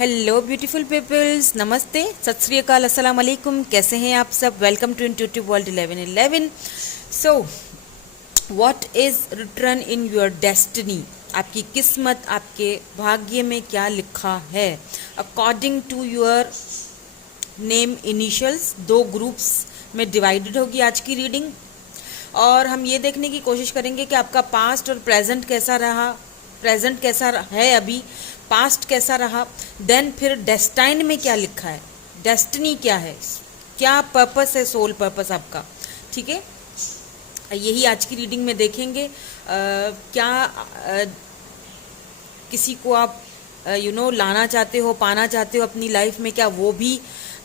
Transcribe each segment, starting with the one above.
Hello beautiful peoples, नमस्ते, सत श्री अकाल, अस्सलाम वालेकुम। कैसे हैं आप सब? Welcome to intuitive world 1111। So what is return in your destiny? आपकी किस्मत, आपके भाग्य में क्या लिखा है according to your name initials. दो ग्रुप्स में डिवाइडेड होगी आज की रीडिंग, और हम ये देखने की कोशिश करेंगे कि आपका पास्ट और प्रेजेंट कैसा रहा, प्रेजेंट कैसा है अभी, पास्ट कैसा रहा, देन फिर डेस्टाइन में क्या लिखा है, डेस्टिनी क्या है, क्या पर्पस है, सोल पर्पस आपका। ठीक है, यही आज की रीडिंग में देखेंगे। क्या किसी को आप लाना चाहते हो, पाना चाहते हो अपनी लाइफ में, क्या वो भी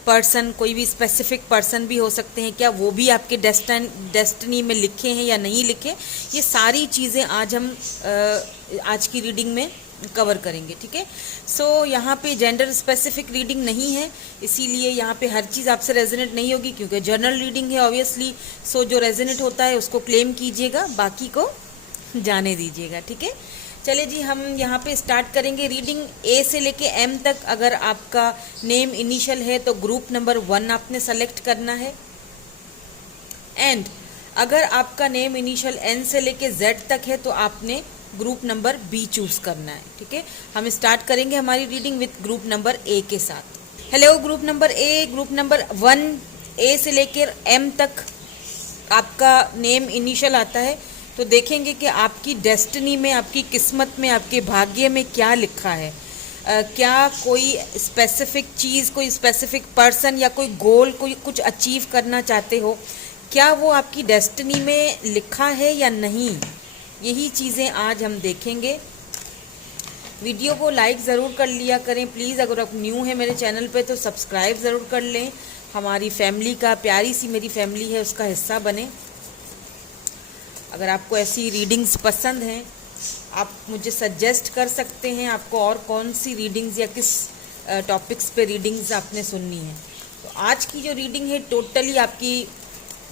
पर्सन, कोई भी स्पेसिफिक पर्सन भी हो सकते हैं, क्या वो भी आपके डेस्टिनी में लिखे हैं या नहीं लिखे, ये सारी चीज़ें आज हम आज की रीडिंग में कवर करेंगे। ठीक है, सो यहाँ पे जेंडर स्पेसिफिक रीडिंग नहीं है, इसीलिए यहाँ पे हर चीज़ आपसे रेजोनेट नहीं होगी, क्योंकि जर्नल रीडिंग है ऑब्वियसली। सो जो रेजोनेट होता है उसको क्लेम कीजिएगा, बाकी को जाने दीजिएगा। ठीक है, चलिए जी, हम यहाँ पे स्टार्ट करेंगे रीडिंग ए से लेके एम तक। अगर आपका नेम इनिशियल है तो ग्रुप नंबर 1 आपने सेलेक्ट करना है, एंड अगर आपका नेम इनिशियल एन से लेके जेड तक है तो आपने ग्रुप नंबर बी चूज करना है। ठीक है, हम स्टार्ट करेंगे हमारी reading with group number A के साथ। Hello group number A, group number 1 ए से लेकर एम तक आपका नेम इनिशियल आता है, तो देखेंगे कि आपकी डेस्टिनी में, आपकी किस्मत में, आपके भाग्य में क्या लिखा है। क्या कोई स्पेसिफिक चीज़, कोई स्पेसिफिक पर्सन या कोई गोल, कोई कुछ अचीव करना चाहते हो, क्या वो आपकी डेस्टिनी में लिखा है या नहीं, यही चीज़ें आज हम देखेंगे। वीडियो को लाइक ज़रूर कर लिया करें प्लीज़। अगर आप न्यू हैं मेरे चैनल पे तो सब्सक्राइब ज़रूर कर लें, हमारी फैमिली का, प्यारी सी मेरी फैमिली है, उसका हिस्सा बने। अगर आपको ऐसी रीडिंग्स पसंद हैं, आप मुझे सजेस्ट कर सकते हैं आपको और कौन सी रीडिंग्स या किस टॉपिक्स पे रीडिंग्स आपने सुननी है। तो आज की जो रीडिंग है टोटली आपकी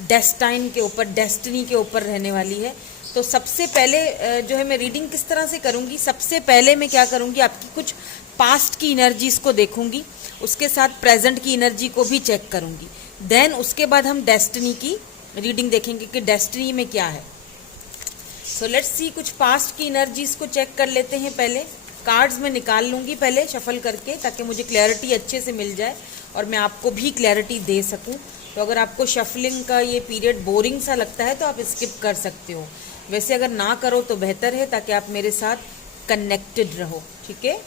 डेस्टाइन के ऊपर, डेस्टिनी के ऊपर रहने वाली है। तो सबसे पहले जो है मैं रीडिंग किस तरह से करूँगी, सबसे पहले मैं क्या करूँगी, आपकी कुछ पास्ट की इनर्जीज़ को देखूँगी, उसके साथ प्रेजेंट की एनर्जी को भी चेक करूँगी। देन उसके बाद हम डेस्टिनी की रीडिंग देखेंगे कि डेस्टिनी में क्या है। सो लेट्स सी, कुछ पास्ट की एनर्जीज़ को चेक कर लेते हैं। पहले कार्ड्स में निकाल लूँगी पहले शफल करके, ताकि मुझे क्लैरिटी अच्छे से मिल जाए और मैं आपको भी क्लैरिटी दे सकूँ। तो अगर आपको शफलिंग का ये पीरियड बोरिंग सा लगता है तो आप स्किप कर सकते हो, वैसे अगर ना करो तो बेहतर है, ताकि आप मेरे साथ कनेक्टेड रहो। ठीक है,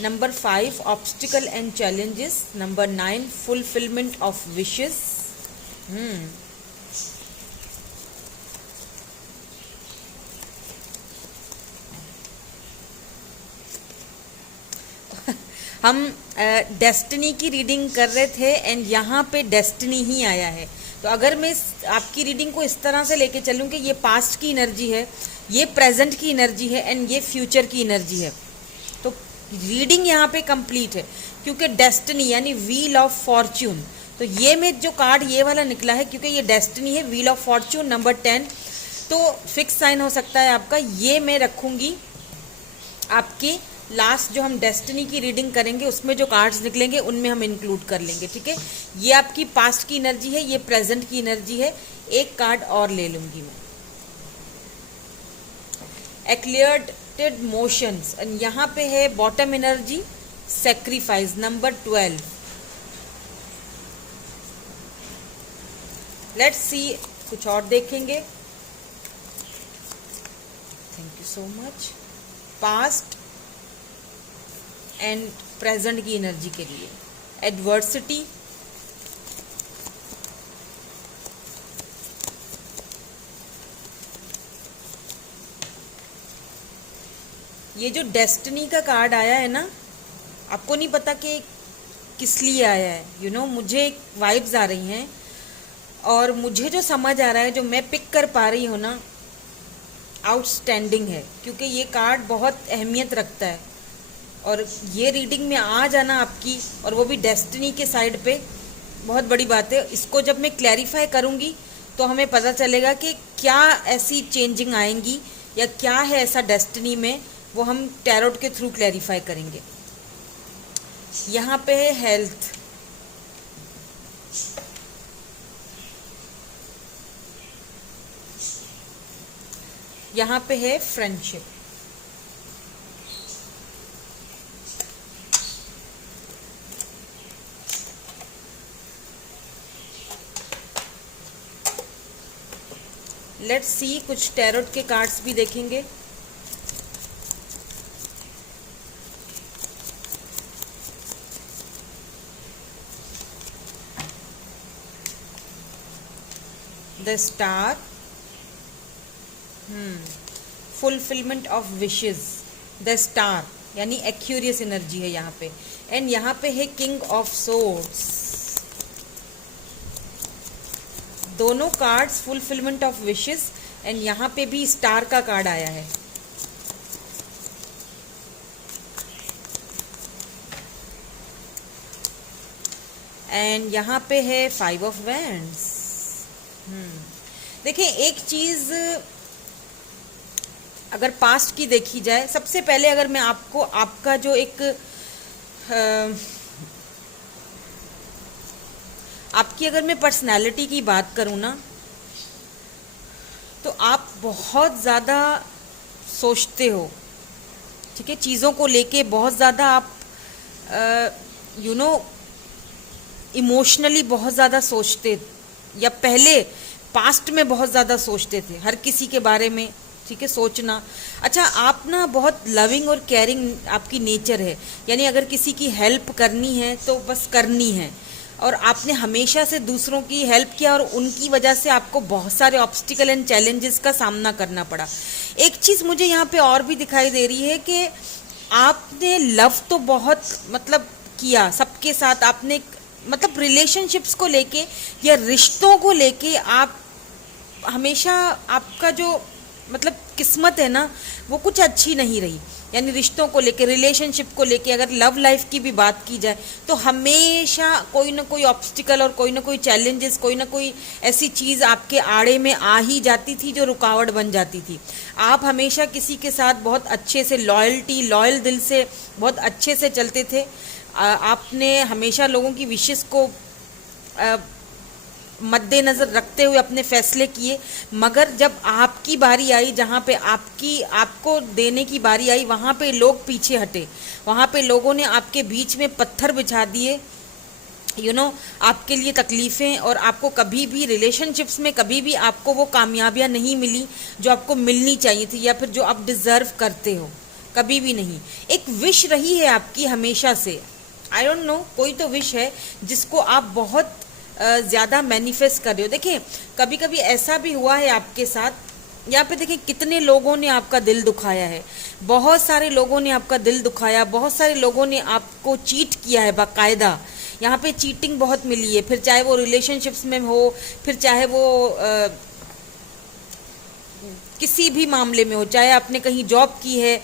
number 5 obstacle and challenges, number 9 fulfilment of wishes. हम डेस्टिनी की रीडिंग कर रहे थे एंड यहाँ पे डेस्टिनी ही आया है। तो अगर मैं आपकी रीडिंग को इस तरह से लेके चलूँ कि ये पास्ट की एनर्जी है, ये प्रेजेंट की एनर्जी है एंड ये फ्यूचर की एनर्जी है, तो रीडिंग यहाँ पे कंप्लीट है। क्योंकि डेस्टिनी यानी व्हील ऑफ फॉर्च्यून, तो ये में जो कार्ड ये वाला निकला है, क्योंकि ये डेस्टिनी है, व्हील ऑफ फॉर्च्यून नंबर 10, तो फिक्स साइन हो सकता है आपका। ये मैं रखूँगी आपकी लास्ट जो हम डेस्टिनी की रीडिंग करेंगे उसमें जो कार्ड्स निकलेंगे उनमें हम इंक्लूड कर लेंगे। ठीक है, ये आपकी पास्ट की एनर्जी है, ये प्रेजेंट की एनर्जी है। एक कार्ड और ले लूंगी मैं, एक्लियर्टेड मोशंस, एंड यहाँ पे है bottom energy sacrifice number 12। Let's see, कुछ और देखेंगे। Thank you so much. Past and present की एनर्जी के लिए एडवर्सिटी, ये जो डेस्टिनी का कार्ड आया है ना, आपको नहीं पता कि किस लिए आया है। मुझे वाइब्स आ रही हैं और मुझे जो समझ आ रहा है, जो मैं पिक कर पा रही हूँ ना, आउटस्टैंडिंग है, क्योंकि ये कार्ड बहुत अहमियत रखता है। और ये रीडिंग में आ जाना आपकी, और वो भी डेस्टिनी के साइड पे, बहुत बड़ी बात है। इसको जब मैं क्लैरिफाई करूँगी तो हमें पता चलेगा कि क्या ऐसी चेंजिंग आएंगी या क्या है ऐसा डेस्टिनी में, वो हम टैरोट के थ्रू क्लैरिफाई करेंगे। यहाँ पे है हेल्थ, यहाँ पे है फ्रेंडशिप, लेट्स सी कुछ टैरोट के कार्ड्स भी देखेंगे। The star, fulfilment of wishes, the star यानी एक्यूरियस एनर्जी है यहाँ पे। एंड यहाँ पे है किंग ऑफ सोर्ड्स। दोनों cards fulfilment of wishes, and यहाँ पे भी स्टार का कार्ड आया है। एंड यहाँ पे है 5 ऑफ वैंड्स। देखिए एक चीज अगर पास्ट की देखी जाए, सबसे पहले अगर मैं आपको आपका जो एक आपकी अगर मैं पर्सनालिटी की बात करूं ना, तो आप बहुत ज़्यादा सोचते हो, ठीक है, चीज़ों को लेके बहुत ज़्यादा आप इमोशनली बहुत ज़्यादा सोचते, या पहले पास्ट में बहुत ज़्यादा सोचते थे हर किसी के बारे में, ठीक है, सोचना। अच्छा, आप ना बहुत लविंग और केयरिंग आपकी नेचर है, यानी अगर किसी की हेल्प करनी है तो बस करनी है, और आपने हमेशा से दूसरों की हेल्प किया और उनकी वजह से आपको बहुत सारे ऑब्स्टिकल एंड चैलेंजेस का सामना करना पड़ा। एक चीज़ मुझे यहाँ पे और भी दिखाई दे रही है कि आपने लव तो बहुत मतलब किया सबके साथ, आपने मतलब रिलेशनशिप्स को लेके या रिश्तों को लेके आप हमेशा, आपका जो मतलब किस्मत है ना वो कुछ अच्छी नहीं रही, यानी रिश्तों को लेके, रिलेशनशिप को लेके। अगर लव लाइफ की भी बात की जाए तो हमेशा कोई ना कोई ऑब्स्टिकल और कोई ना कोई चैलेंजेस, कोई ना कोई ऐसी चीज़ आपके आड़े में आ ही जाती थी जो रुकावट बन जाती थी। आप हमेशा किसी के साथ बहुत अच्छे से लॉयल दिल से बहुत अच्छे से चलते थे। आपने हमेशा लोगों की विशेस को मद्देनज़र रखते हुए अपने फैसले किए, मगर जब आपकी बारी आई, जहाँ पे आपको देने की बारी आई, वहाँ पे लोग पीछे हटे, वहाँ पे लोगों ने आपके बीच में पत्थर बिछा दिए, आपके लिए तकलीफ़ें, और आपको कभी भी रिलेशनशिप्स में कभी भी आपको वो कामयाबियाँ नहीं मिली जो आपको मिलनी चाहिए थी, या फिर जो आप डिज़र्व करते हो, कभी भी नहीं। एक विश रही है आपकी हमेशा से, आई डोंट नो, कोई तो विश है जिसको आप बहुत ज़्यादा मैनिफेस्ट कर रहे हो। देखिए कभी कभी ऐसा भी हुआ है आपके साथ, यहाँ पे देखिए कितने लोगों ने आपका दिल दुखाया है, बहुत सारे लोगों ने आपका दिल दुखाया, बहुत सारे लोगों ने आपको चीट किया है बाकायदा। यहाँ पे चीटिंग बहुत मिली है, फिर चाहे वो रिलेशनशिप्स में हो, फिर चाहे वो किसी भी मामले में हो, चाहे आपने कहीं जॉब की है,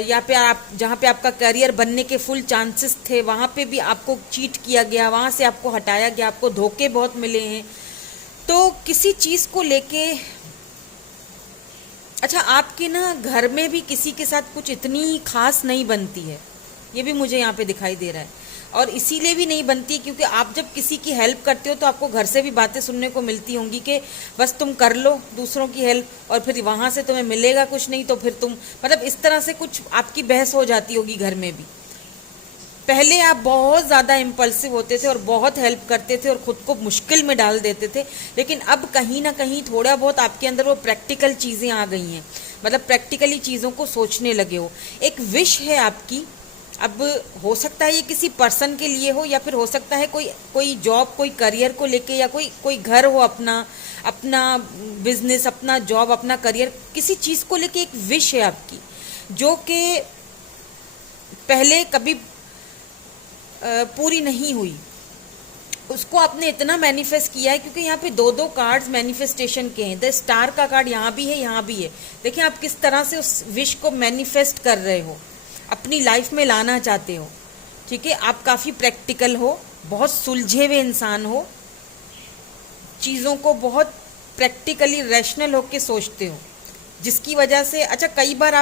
या पे आप जहाँ पे आपका करियर बनने के फुल चांसेस थे, वहाँ पे भी आपको चीट किया गया, वहाँ से आपको हटाया गया, आपको धोखे बहुत मिले हैं। तो किसी चीज़ को लेके, अच्छा आपके ना घर में भी किसी के साथ कुछ इतनी खास नहीं बनती है, ये भी मुझे यहाँ पे दिखाई दे रहा है। और इसीलिए भी नहीं बनती क्योंकि आप जब किसी की हेल्प करते हो तो आपको घर से भी बातें सुनने को मिलती होंगी कि बस तुम कर लो दूसरों की हेल्प, और फिर वहाँ से तुम्हें मिलेगा कुछ नहीं, तो फिर तुम मतलब इस तरह से कुछ आपकी बहस हो जाती होगी घर में भी। पहले आप बहुत ज़्यादा इम्पल्सिव होते थे और बहुत हेल्प करते थे और ख़ुद को मुश्किल में डाल देते थे, लेकिन अब कहीं ना कहीं थोड़ा बहुत आपके अंदर वो प्रैक्टिकल चीज़ें आ गई हैं, मतलब प्रैक्टिकली चीज़ों को सोचने लगे हो। एक विश है आपकी, अब हो सकता है ये किसी पर्सन के लिए हो, या फिर हो सकता है कोई जॉब, कोई करियर को लेके, या कोई घर हो, अपना बिजनेस, अपना जॉब, अपना करियर, किसी चीज़ को लेके एक विश है आपकी जो कि पहले कभी पूरी नहीं हुई, उसको आपने इतना मैनिफेस्ट किया है। क्योंकि यहाँ पे दो कार्ड्स मैनिफेस्टेशन के हैं, द स्टार का कार्ड यहाँ भी है, यहाँ भी है। देखिए आप किस तरह से उस विश को मैनिफेस्ट कर रहे हो, अपनी लाइफ में लाना चाहते हो, ठीक है। आप काफ़ी प्रैक्टिकल हो, बहुत सुलझे हुए इंसान हो, चीज़ों को बहुत प्रैक्टिकली रैशनल होके सोचते हो, जिसकी वजह से अच्छा कई बार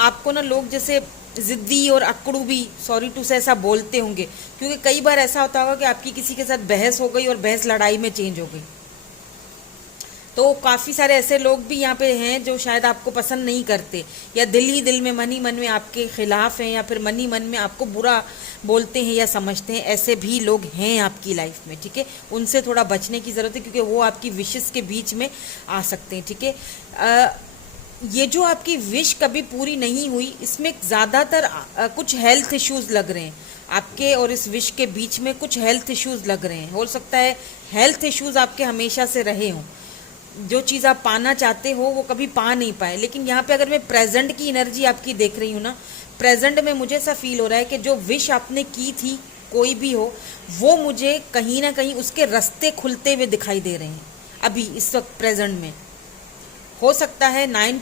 आपको ना लोग जैसे जिद्दी और अकड़ू भी, सॉरी टू से, ऐसा बोलते होंगे, क्योंकि कई बार ऐसा होता होगा कि आपकी किसी के साथ बहस हो गई और बहस लड़ाई में चेंज हो गई। तो काफ़ी सारे ऐसे लोग भी यहाँ पे हैं जो शायद आपको पसंद नहीं करते, या दिल ही दिल में, मन ही मन में आपके खिलाफ हैं, या फिर मन ही मन में आपको बुरा बोलते हैं या समझते हैं। ऐसे भी लोग हैं आपकी लाइफ में, ठीक है। उनसे थोड़ा बचने की ज़रूरत है, क्योंकि वो आपकी विशेस के बीच में आ सकते हैं, ठीक है। ये जो आपकी विश कभी पूरी नहीं हुई, इसमें ज़्यादातर कुछ हेल्थ इश्यूज़ लग रहे हैं आपके, और इस विश के बीच में कुछ हेल्थ इश्यूज़ लग रहे हैं। हो सकता है हेल्थ इश्यूज़ आपके हमेशा से रहे हों, जो चीज़ आप पाना चाहते हो वो कभी पा नहीं पाए। लेकिन यहाँ पे अगर मैं प्रेजेंट की एनर्जी आपकी देख रही हूँ ना, प्रेजेंट में मुझे ऐसा फील हो रहा है कि जो विश आपने की थी, कोई भी हो, वो मुझे कहीं ना कहीं उसके रास्ते खुलते हुए दिखाई दे रहे हैं अभी इस वक्त प्रेजेंट में। हो सकता है 9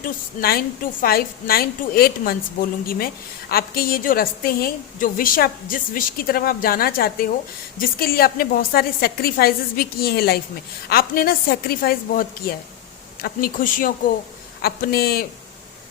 to 8 मंथ्स बोलूँगी मैं, आपके ये जो रास्ते हैं, जो विश आप, जिस विश की तरफ आप जाना चाहते हो, जिसके लिए आपने बहुत सारे सेक्रीफाइसेस भी किए हैं लाइफ में। आपने ना सेक्रीफाइस बहुत किया है, अपनी खुशियों को, अपने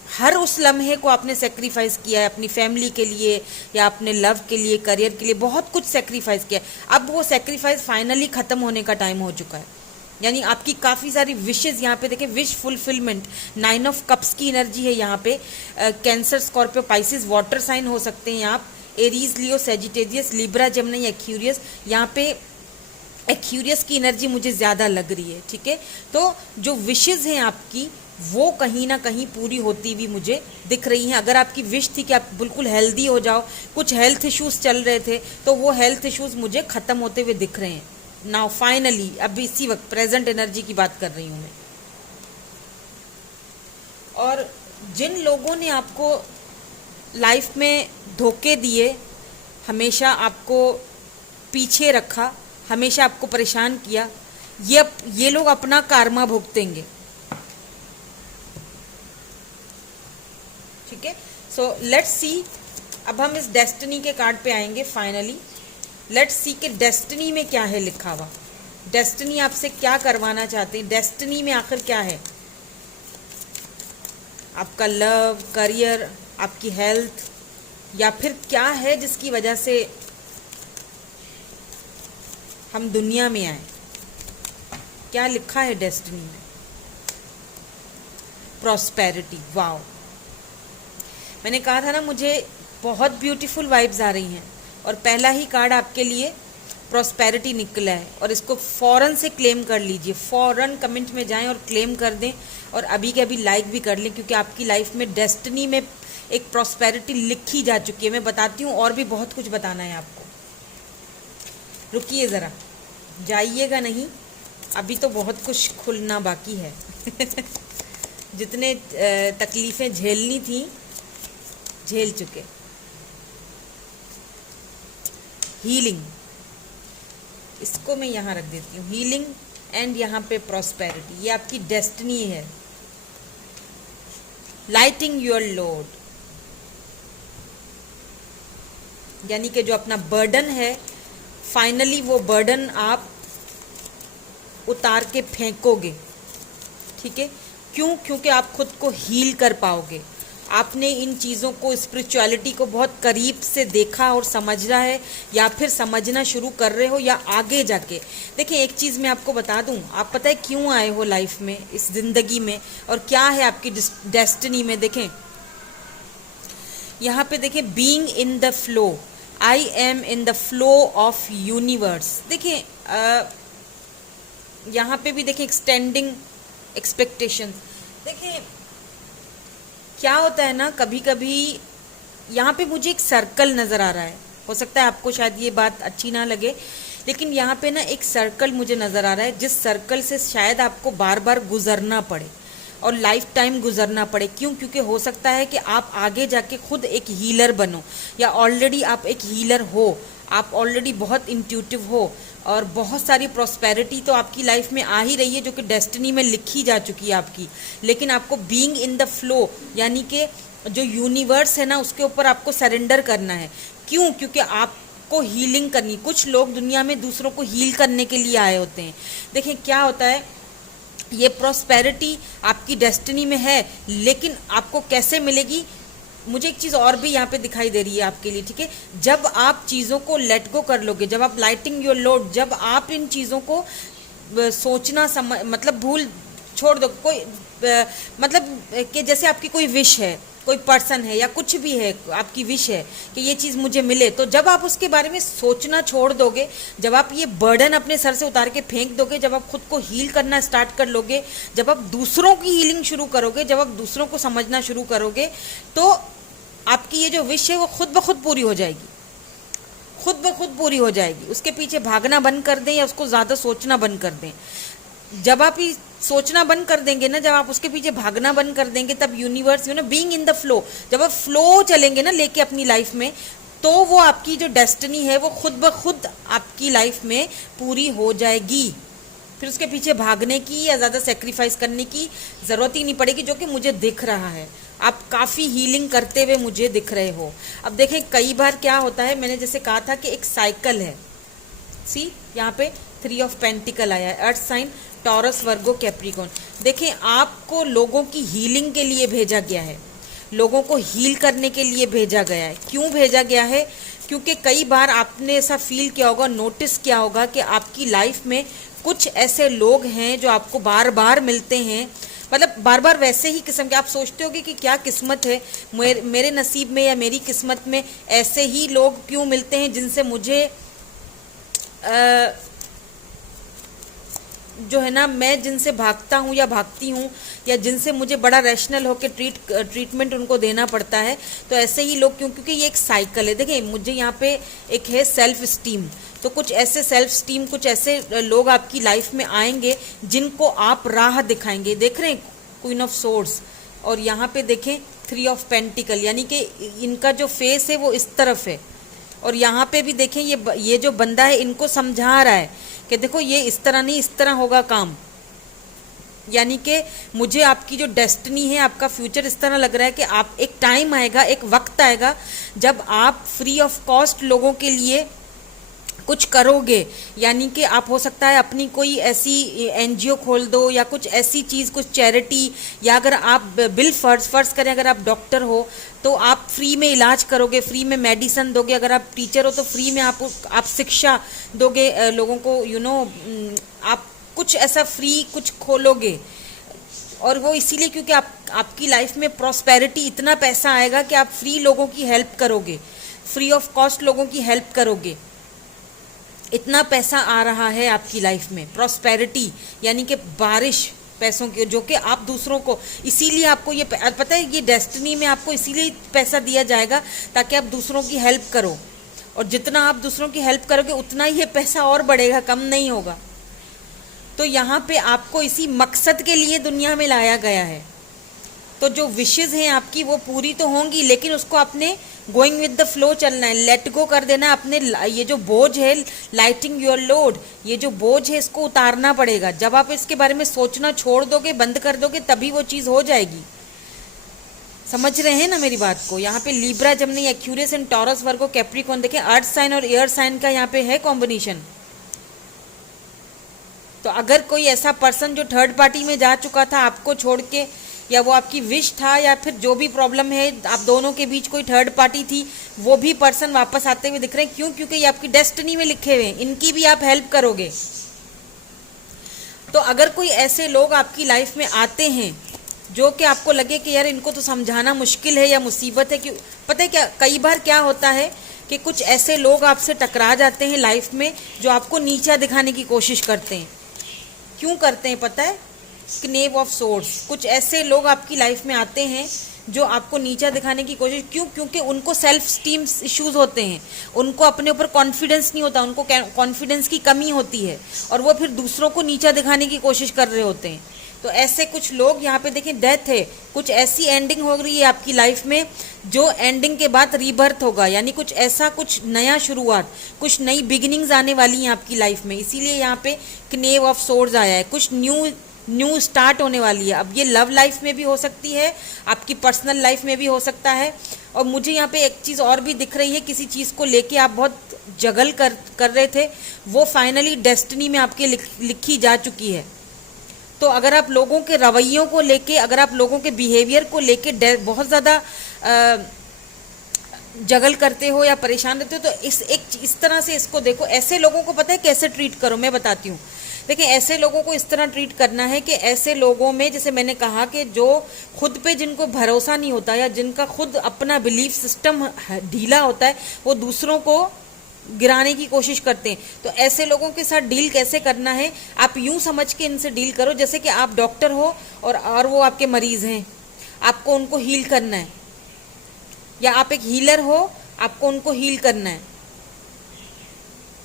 हर उस लम्हे को आपने सेक्रीफाइस किया है, अपनी फैमिली के लिए या अपने लव के लिए, करियर के लिए, बहुत कुछ सेक्रीफाइस किया है। अब वो सेक्रीफाइस फाइनली ख़त्म होने का टाइम हो चुका है। यानी आपकी काफ़ी सारी विशेज़ यहाँ पे देखें, विश फुलफिलमेंट, 9 ऑफ कप्स की एनर्जी है यहाँ पे। Cancer, Scorpio, Pisces, water sign हो सकते हैं आप, Aries, Leo, Sagittarius, Libra, Gemini, Aquarius. यहाँ पे एक्यूरियस की एनर्जी मुझे ज़्यादा लग रही है, ठीक है। तो जो विशेज़ हैं आपकी, वो कहीं ना कहीं पूरी होती हुई मुझे दिख रही हैं। अगर आपकी विश थी कि आप बिल्कुल हेल्दी हो जाओ, कुछ हेल्थ इश्यूज़ चल रहे थे, तो वो हेल्थ इश्यूज़ मुझे ख़त्म होते हुए दिख रहे हैं नाउ फाइनली। अभी इसी वक्त प्रेजेंट एनर्जी की बात कर रही हूँ मैं। और जिन लोगों ने आपको लाइफ में धोखे दिए, हमेशा आपको पीछे रखा, हमेशा आपको परेशान किया, ये लोग अपना कार्मा भुगतेंगे, ठीक है। सो लेट्स सी, अब हम इस डेस्टिनी के कार्ड पे आएंगे फाइनली। लेट्स सी कि डेस्टिनी में क्या है लिखा हुआ, डेस्टिनी आपसे क्या करवाना चाहते हैं, डेस्टिनी में आखिर क्या है। आपका लव, करियर, आपकी हेल्थ, या फिर क्या है जिसकी वजह से हम दुनिया में आए। क्या लिखा है डेस्टिनी में? प्रॉस्पेरिटी। वाओ, मैंने कहा था ना, मुझे बहुत ब्यूटीफुल वाइब्स आ रही हैं, और पहला ही कार्ड आपके लिए प्रॉस्पेरिटी निकला है। और इसको फ़ौरन से क्लेम कर लीजिए, फ़ौरन कमेंट में जाएं और क्लेम कर दें, और अभी के अभी लाइक भी कर लें, क्योंकि आपकी लाइफ में डेस्टिनी में एक प्रॉस्पेरिटी लिखी जा चुकी है। मैं बताती हूँ, और भी बहुत कुछ बताना है आपको। रुकिए ज़रा, जाइएगा नहीं, अभी तो बहुत कुछ खुलना बाकी है। जितने तकलीफ़ें झेलनी थी, झेल चुके। हीलिंग, इसको मैं यहाँ रख देती हूँ, हीलिंग, एंड यहाँ पे प्रॉस्पेरिटी। ये आपकी डेस्टिनी है। लाइटिंग योर लोड, यानी कि जो अपना बर्डन है, फाइनली वो बर्डन आप उतार के फेंकोगे, ठीक है। क्यों? क्योंकि आप खुद को हील कर पाओगे। आपने इन चीज़ों को, स्पिरिचुअलिटी को बहुत करीब से देखा और समझा है, या फिर समझना शुरू कर रहे हो, या आगे जाके। देखिए, एक चीज़ मैं आपको बता दूं, आप पता है क्यों आए हो लाइफ में, इस ज़िंदगी में, और क्या है आपकी डेस्टिनी में। देखें यहाँ पे, देखें, being in the flow, I am in the flow of universe. देखिए यहाँ पे भी देखें, एक्सटेंडिंग एक्सपेक्टेशंस। देखिए क्या होता है ना, कभी कभी यहाँ पे मुझे एक सर्कल नज़र आ रहा है। हो सकता है आपको शायद ये बात अच्छी ना लगे, लेकिन यहाँ पे ना एक सर्कल मुझे नज़र आ रहा है, जिस सर्कल से शायद आपको बार बार गुजरना पड़े, और लाइफ टाइम गुजरना पड़े। क्यों? क्योंकि हो सकता है कि आप आगे जाके खुद एक हीलर बनो, या ऑलरेडी आप एक हीलर हो, आप ऑलरेडी बहुत इंट्यूटिव हो, और बहुत सारी प्रॉस्पेरिटी तो आपकी लाइफ में आ ही रही है, जो कि डेस्टिनी में लिखी जा चुकी है आपकी। लेकिन आपको बीइंग इन द फ्लो, यानी कि जो यूनिवर्स है ना, उसके ऊपर आपको सरेंडर करना है। क्यों? क्योंकि आपको हीलिंग करनी। कुछ लोग दुनिया में दूसरों को हील करने के लिए आए होते हैं। देखें क्या होता है, ये प्रॉस्पेरिटी आपकी डेस्टिनी में है, लेकिन आपको कैसे मिलेगी? मुझे एक चीज़ और भी यहाँ पे दिखाई दे रही है आपके लिए, ठीक है। जब आप चीज़ों को लेट गो कर लोगे, जब आप लाइटिंग योर लोड, जब आप इन चीज़ों को सोचना मतलब भूल छोड़ दो, कोई मतलब कि जैसे आपकी कोई विश है, कोई पर्सन है या कुछ भी है, आपकी विश है कि ये चीज़ मुझे मिले, तो जब आप उसके बारे में सोचना छोड़ दोगे, जब आप ये बर्डन अपने सर से उतार के फेंक दोगे, जब आप खुद को हील करना स्टार्ट कर लोगे, जब आप दूसरों की हीलिंग शुरू करोगे, जब आप दूसरों को समझना शुरू करोगे, तो आपकी ये जो विश है वो खुद ब खुद पूरी हो जाएगी, खुद ब खुद पूरी हो जाएगी। उसके पीछे भागना बंद कर दें या उसको ज़्यादा सोचना बंद कर दें। जब आप ये सोचना बंद कर देंगे ना, जब आप उसके पीछे भागना बंद कर देंगे, तब universe being in the flow, जब आप फ्लो चलेंगे ना लेके अपनी लाइफ में, तो वो आपकी जो डेस्टिनी है वो खुद ब खुद आपकी लाइफ में पूरी हो जाएगी। फिर उसके पीछे भागने की या ज़्यादा सेक्रीफाइस करने की ज़रूरत ही नहीं पड़ेगी, जो कि मुझे दिख रहा है। आप काफ़ी हीलिंग करते हुए मुझे दिख रहे हो। अब देखें, कई बार क्या होता है, मैंने जैसे कहा था कि एक साइकिल है। सी यहाँ पे 3 ऑफ पेंटिकल आया है, अर्थ साइन, टॉरस, वर्गो, कैप्रिकॉर्न। देखें, आपको लोगों की हीलिंग के लिए भेजा गया है, लोगों को हील करने के लिए भेजा गया है। क्यों भेजा गया है? क्योंकि कई बार आपने ऐसा फील किया होगा, नोटिस किया होगा कि आपकी लाइफ में कुछ ऐसे लोग हैं जो आपको बार बार मिलते हैं, मतलब बार बार वैसे ही किस्म के। आप सोचते होगे कि क्या किस्मत है, मेरे नसीब में या मेरी किस्मत में ऐसे ही लोग क्यों मिलते हैं जिनसे मुझे जो है ना, मैं जिनसे भागता हूँ या भागती हूँ, या जिनसे मुझे बड़ा रैशनल होकर ट्रीटमेंट उनको देना पड़ता है। तो ऐसे ही लोग क्यों? क्योंकि ये एक साइकिल है। देखिए, मुझे यहाँ पे एक है सेल्फ स्टीम, तो कुछ ऐसे सेल्फ स्टीम, कुछ ऐसे लोग आपकी लाइफ में आएंगे जिनको आप राह दिखाएंगे। देख रहे हैं, क्वीन ऑफ सोर्ड्स, और यहाँ पे देखें 3 ऑफ पेंटिकल, यानी कि इनका जो फेस है वो इस तरफ है, और यहाँ पे भी देखें ये जो बंदा है इनको समझा रहा है कि देखो ये इस तरह नहीं, इस तरह होगा काम। यानी कि मुझे आपकी जो डेस्टिनी है, आपका फ्यूचर इस तरह लग रहा है कि आप, एक टाइम आएगा, एक वक्त आएगा जब आप फ्री ऑफ कॉस्ट लोगों के लिए कुछ करोगे। यानी कि आप हो सकता है अपनी कोई ऐसी एनजीओ खोल दो, या कुछ ऐसी चीज़, कुछ चैरिटी, या अगर आप बिल फर्ज करें, अगर आप डॉक्टर हो तो आप फ्री में इलाज करोगे, फ्री में मेडिसिन दोगे। अगर आप टीचर हो तो फ्री में आप शिक्षा दोगे लोगों को, आप कुछ ऐसा फ्री कुछ खोलोगे। और वो इसीलिए क्योंकि आपकी लाइफ में प्रॉस्पेरिटी, इतना पैसा आएगा कि आप फ्री लोगों की हेल्प करोगे, फ्री ऑफ कॉस्ट लोगों की हेल्प करोगे। इतना पैसा आ रहा है आपकी लाइफ में, प्रॉस्पेरिटी यानी कि बारिश पैसों की, जो कि आप दूसरों को, इसीलिए आपको ये पता है, ये डेस्टिनी में आपको इसीलिए पैसा दिया जाएगा ताकि आप दूसरों की हेल्प करो, और जितना आप दूसरों की हेल्प करोगे उतना ही ये पैसा और बढ़ेगा, कम नहीं होगा। तो यहाँ पे आपको इसी मकसद के लिए दुनिया में लाया गया है। तो जो विशेज़ हैं आपकी वो पूरी तो होंगी, लेकिन उसको आपने गोइंग विद द फ्लो चलना है, लेट गो कर देना है अपने। ये जो बोझ है, लाइटिंग योर लोड, ये जो बोझ है इसको उतारना पड़ेगा। जब आप इसके बारे में सोचना छोड़ दोगे, बंद कर दोगे, तभी वो चीज़ हो जाएगी। समझ रहे हैं ना मेरी बात को? यहाँ पे लिब्रा, जमनी, Aquarius and taurus, Virgo, Capricorn, देखें अर्थ साइन और एयर साइन का यहाँ पे है कॉम्बिनेशन। तो अगर कोई ऐसा पर्सन जो थर्ड पार्टी में जा चुका था आपको छोड़ के, या वो आपकी विश था, या फिर जो भी प्रॉब्लम है, आप दोनों के बीच कोई थर्ड पार्टी थी, वो भी पर्सन वापस आते हुए दिख रहे हैं। क्यों? क्योंकि ये आपकी डेस्टिनी में लिखे हुए हैं, इनकी भी आप हेल्प करोगे। तो अगर कोई ऐसे लोग आपकी लाइफ में आते हैं जो कि आपको लगे कि यार इनको तो समझाना मुश्किल है या मुसीबत है, क्यों? पता है क्या, कई बार क्या होता है कि कुछ ऐसे लोग आपसे टकरा जाते हैं लाइफ में जो आपको नीचा दिखाने की कोशिश करते हैं। क्यों करते हैं पता है? नेव ऑफ सोर्ड्स, कुछ ऐसे लोग आपकी लाइफ में आते हैं जो आपको नीचा दिखाने की कोशिश, क्यों? क्योंकि उनको सेल्फ स्टीम इश्यूज होते हैं, उनको अपने ऊपर कॉन्फिडेंस नहीं होता, उनको कॉन्फिडेंस की कमी होती है, और वो फिर दूसरों को नीचा दिखाने की कोशिश कर रहे होते हैं। तो ऐसे कुछ लोग, यहाँ पे देखें डेथ है, कुछ ऐसी एंडिंग हो रही है आपकी लाइफ में जो एंडिंग के बाद रीबर्थ होगा, यानी कुछ ऐसा, कुछ नया शुरुआत, कुछ नई बिगिनिंग्स आने वाली हैं आपकी लाइफ में। इसीलिए यहाँ पे नेव ऑफ सोर्ड्स आया है, कुछ न्यू स्टार्ट होने वाली है। अब ये लव लाइफ में भी हो सकती है, आपकी पर्सनल लाइफ में भी हो सकता है। और मुझे यहाँ पे एक चीज़ और भी दिख रही है, किसी चीज़ को लेके आप बहुत जगल कर रहे थे, वो फाइनली डेस्टिनी में आपके लिखी जा चुकी है। तो अगर आप लोगों के रवैयों को लेके, अगर आप लोगों के बिहेवियर को लेके बहुत ज़्यादा जगल करते हो या परेशान रहते हो, तो इस तरह से इसको देखो। ऐसे लोगों को पता है कैसे ट्रीट करो, मैं बताती हूँ। देखिए, ऐसे लोगों को इस तरह ट्रीट करना है कि ऐसे लोगों में, जैसे मैंने कहा कि जो खुद पे जिनको भरोसा नहीं होता या जिनका खुद अपना बिलीफ सिस्टम ढीला होता है, वो दूसरों को गिराने की कोशिश करते हैं। तो ऐसे लोगों के साथ डील कैसे करना है, आप यूं समझ के इनसे डील करो जैसे कि आप डॉक्टर हो और वो आपके मरीज हैं, आपको उनको हील करना है, या आप एक हीलर हो, आपको उनको हील करना है।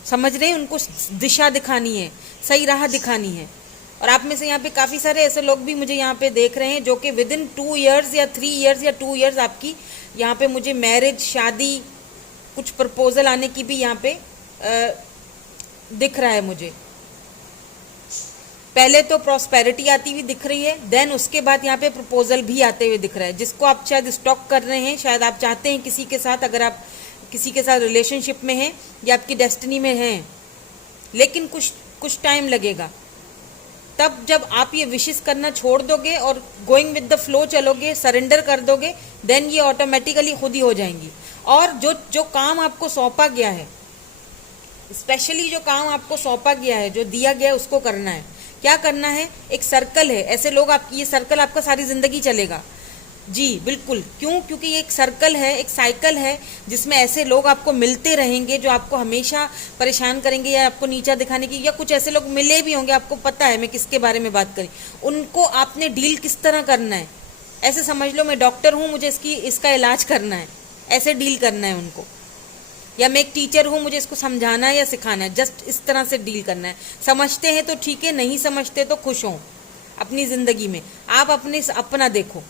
समझ रहे हैं? उनको दिशा दिखानी है, सही राह दिखानी है। और आप में से यहाँ पे काफ़ी सारे ऐसे लोग भी मुझे यहाँ पे देख रहे हैं जो कि विद इन 2 ईयर्स या 3 ईयर्स या 2 ईयर्स आपकी यहाँ पे मुझे मैरिज, शादी, कुछ प्रपोजल आने की भी यहाँ पे दिख रहा है मुझे। पहले तो प्रॉस्पेरिटी आती हुई दिख रही है, देन उसके बाद यहाँ पे प्रपोजल भी आते हुए दिख रहा है, जिसको आप शायद स्टॉक कर रहे हैं। शायद आप चाहते हैं किसी के साथ, अगर आप किसी के साथ रिलेशनशिप में हैं या आपकी डेस्टिनी में हैं, लेकिन कुछ टाइम लगेगा। तब जब आप ये विशेष करना छोड़ दोगे और गोइंग विद द फ्लो चलोगे, सरेंडर कर दोगे, देन ये ऑटोमेटिकली खुद ही हो जाएंगी। और जो काम आपको सौंपा गया है, स्पेशली जो काम आपको सौंपा गया है, जो दिया गया है, उसको करना है। क्या करना है? एक सर्कल है, ऐसे लोग आपकी, ये सर्कल आपका सारी जिंदगी चलेगा। जी बिल्कुल। क्यों? क्योंकि ये एक सर्कल है, एक साइकिल है, जिसमें ऐसे लोग आपको मिलते रहेंगे जो आपको हमेशा परेशान करेंगे या आपको नीचा दिखाने की, या कुछ ऐसे लोग मिले भी होंगे, आपको पता है मैं किसके बारे में बात करी। उनको आपने डील किस तरह करना है, ऐसे समझ लो मैं डॉक्टर हूँ, मुझे इसका इलाज करना है, ऐसे डील करना है उनको। या मैं एक टीचर हूँ, मुझे इसको समझाना है या सिखाना है, जस्ट इस तरह से डील करना है। समझते हैं तो ठीक है, नहीं समझते तो खुश हो अपनी ज़िंदगी में। आप अपना देखो,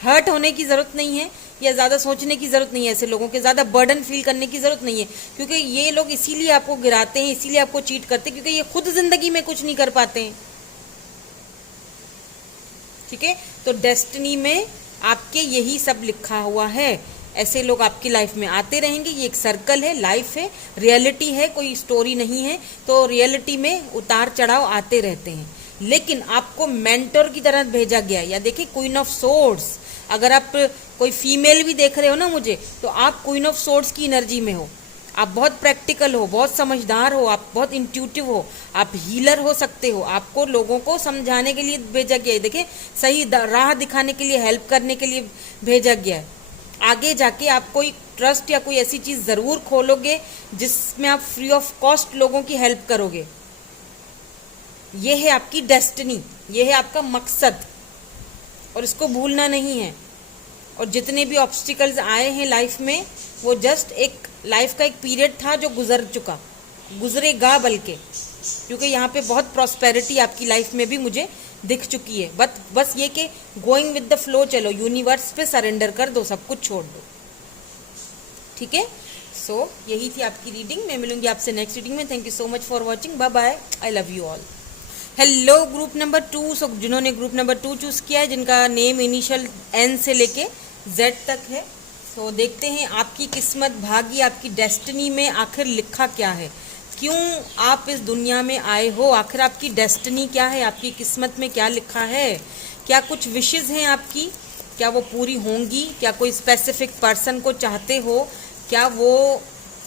हर्ट होने की ज़रूरत नहीं है या ज़्यादा सोचने की ज़रूरत नहीं है, ऐसे लोगों के ज़्यादा बर्डन फील करने की ज़रूरत नहीं है, क्योंकि ये लोग इसीलिए आपको गिराते हैं, इसीलिए आपको चीट करते हैं, क्योंकि ये खुद ज़िंदगी में कुछ नहीं कर पाते हैं। ठीक है? तो डेस्टिनी में आपके यही सब लिखा हुआ है। ऐसे लोग आपकी लाइफ में आते रहेंगे, ये एक सर्कल है, लाइफ है, रियलिटी है, कोई स्टोरी नहीं है। तो रियलिटी में उतार चढ़ाव आते रहते हैं, लेकिन आपको मेंटर की तरह भेजा गया है। या देखिए, क्वीन ऑफ सोर्ड्स, अगर आप कोई फीमेल भी देख रहे हो ना मुझे, तो आप क्वीन ऑफ सोर्ड्स की एनर्जी में हो। आप बहुत प्रैक्टिकल हो, बहुत समझदार हो, आप बहुत इंट्यूटिव हो, आप हीलर हो सकते हो। आपको लोगों को समझाने के लिए भेजा गया है, देखिए सही राह दिखाने के लिए, हेल्प करने के लिए भेजा गया है। आगे जाके आप कोई ट्रस्ट या कोई ऐसी चीज़ ज़रूर खोलोगे जिसमें आप फ्री ऑफ कॉस्ट लोगों की हेल्प करोगे। ये है आपकी डेस्टिनी, ये है आपका मकसद, और इसको भूलना नहीं है। और जितने भी ऑब्स्टिकल्स आए हैं लाइफ में, वो जस्ट एक लाइफ का एक पीरियड था जो गुजरेगा बल्कि, क्योंकि यहाँ पे बहुत प्रॉस्पेरिटी आपकी लाइफ में भी मुझे दिख चुकी है। बस ये कि गोइंग विद द फ्लो चलो, यूनिवर्स पे सरेंडर कर दो, सब कुछ छोड़ दो। ठीक है? सो यही थी आपकी रीडिंग। मैं मिलूंगी आपसे नेक्स्ट रीडिंग में। Thank you so much for watching. Bye bye, I love you all. Hello group number 2। So जिन्होंने ग्रुप नंबर 2 चूज़ किया है, जिनका नेम इनिशियल N से लेके Z तक है, सो देखते हैं आपकी किस्मत, भाग्य, आपकी डेस्टिनी में आखिर लिखा क्या है। क्यों आप इस दुनिया में आए हो, आखिर आपकी डेस्टिनी क्या है, आपकी किस्मत में क्या लिखा है। क्या कुछ विशेज़ हैं आपकी, क्या वो पूरी होंगी? क्या कोई स्पेसिफिक पर्सन को चाहते हो, क्या वो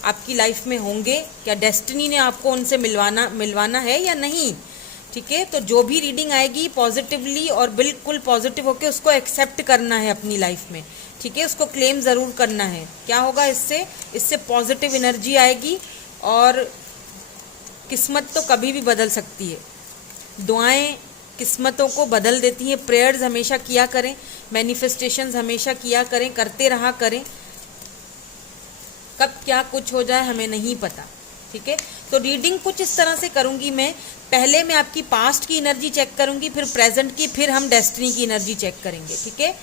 आपकी लाइफ में होंगे? क्या डेस्टिनी ने आपको उनसे मिलवाना है या नहीं? ठीक है? तो जो भी रीडिंग आएगी पॉजिटिवली और बिल्कुल पॉजिटिव होकर उसको एक्सेप्ट करना है अपनी लाइफ में। ठीक है? उसको क्लेम ज़रूर करना है। क्या होगा इससे पॉजिटिव एनर्जी आएगी और किस्मत तो कभी भी बदल सकती है। दुआएं किस्मतों को बदल देती हैं। प्रेयर्स हमेशा किया करें, मैनिफेस्टेशंस हमेशा किया करें, करते रहा करें। कब क्या कुछ हो जाए हमें नहीं पता। ठीक है? तो रीडिंग कुछ इस तरह से करूंगी मैं। पहले मैं आपकी पास्ट की एनर्जी चेक करूंगी, फिर प्रेजेंट की, फिर हम डेस्टिनी की एनर्जी चेक करेंगे। ठीक है?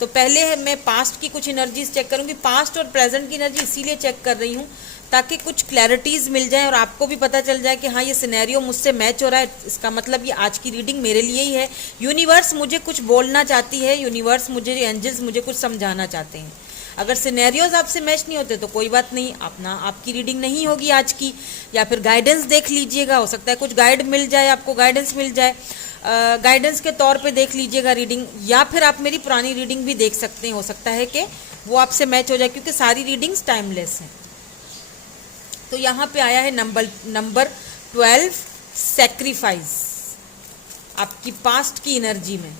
तो पहले मैं पास्ट की कुछ एनर्जीज चेक करूंगी। पास्ट और प्रेजेंट की एनर्जी इसीलिए चेक कर रही हूँ ताकि कुछ क्लैरिटीज मिल जाए और आपको भी पता चल जाए कि हाँ, ये सिनेरियो मुझसे मैच हो रहा है, इसका मतलब ये आज की रीडिंग मेरे लिए ही है। यूनिवर्स मुझे कुछ बोलना चाहती है, यूनिवर्स मुझे, एंजल्स मुझे कुछ समझाना चाहते हैं। अगर सिनेरियोज आपसे मैच नहीं होते तो कोई बात नहीं, आपकी रीडिंग नहीं होगी आज की। या फिर गाइडेंस देख लीजिएगा, हो सकता है कुछ गाइड मिल जाए, आपको गाइडेंस मिल जाए, गाइडेंस के तौर पे देख लीजिएगा रीडिंग। या फिर आप मेरी पुरानी रीडिंग भी देख सकते हैं, हो सकता है कि वो आपसे मैच हो जाए, क्योंकि सारी रीडिंग्स टाइमलेस हैं। तो यहाँ पे आया है नंबर 12, सैक्रिफाइस, आपकी पास्ट की एनर्जी में।